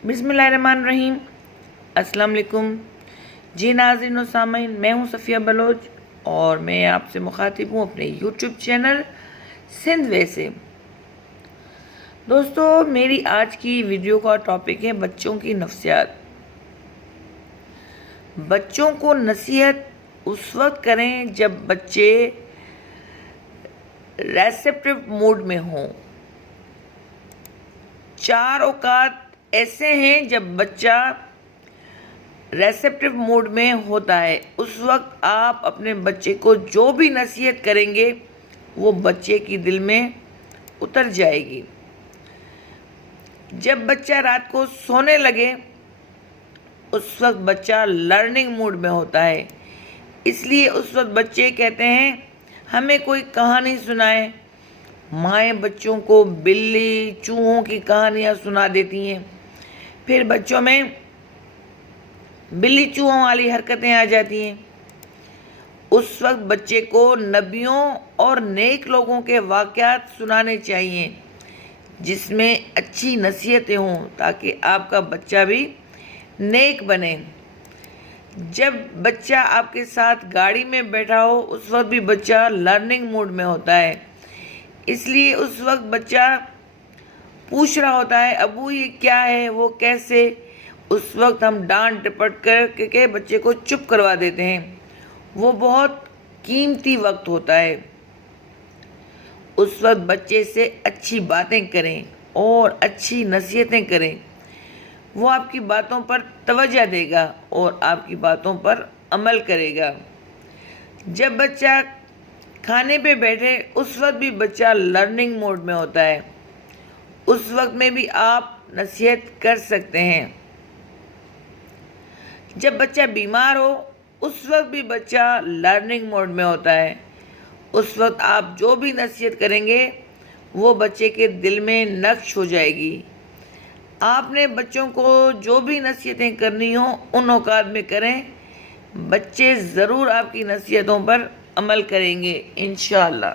बिस्मिल्लाहिर्रहमानिर्रहीम। अस्सलाम वालेकुम। जी नाज़रीन और सामीन, मैं हूँ सफ़िया बलोच और मैं आपसे मुखातिब हूँ अपने यूट्यूब चैनल सिंध वे से। दोस्तों, मेरी आज की वीडियो का टॉपिक है बच्चों की नफ्सियात। बच्चों को नसीहत उस वक्त करें जब बच्चे रेसेप्टिव मूड में हों। चार औकात ऐसे हैं जब बच्चा रेसेप्टिव मूड में होता है। उस वक्त आप अपने बच्चे को जो भी नसीहत करेंगे वो बच्चे की दिल में उतर जाएगी। जब बच्चा रात को सोने लगे उस वक्त बच्चा लर्निंग मूड में होता है, इसलिए उस वक्त बच्चे कहते हैं हमें कोई कहानी सुनाए। माएँ बच्चों को बिल्ली चूहों की कहानियाँ सुना देती हैं। फिर बच्चों में बिल्ली चूहों वाली हरकतें आ जाती हैं। उस वक्त बच्चे को नबियों और नेक लोगों के वाक़यात सुनाने चाहिए जिसमें अच्छी नसीहतें हों, ताकि आपका बच्चा भी नेक बने। जब बच्चा आपके साथ गाड़ी में बैठा हो उस वक्त भी बच्चा लर्निंग मूड में होता है, इसलिए उस वक्त बच्चा पूछ रहा होता है अबू ये क्या है, वो कैसे। उस वक्त हम डांट डपट कर के बच्चे को चुप करवा देते हैं। वो बहुत कीमती वक्त होता है। उस वक्त बच्चे से अच्छी बातें करें और अच्छी नसीहतें करें। वो आपकी बातों पर तवज्जो देगा और आपकी बातों पर अमल करेगा। जब बच्चा खाने पे बैठे उस वक्त भी बच्चा लर्निंग मोड में होता है। उस वक्त में भी आप नसीहत कर सकते हैं। जब बच्चा बीमार हो उस वक्त भी बच्चा लर्निंग मोड में होता है। उस वक्त आप जो भी नसीहत करेंगे वो बच्चे के दिल में नक्श हो जाएगी। आपने बच्चों को जो भी नसीहतें करनी हो उन औकात में करें। बच्चे ज़रूर आपकी नसीहतों पर अमल करेंगे इंशाअल्लाह।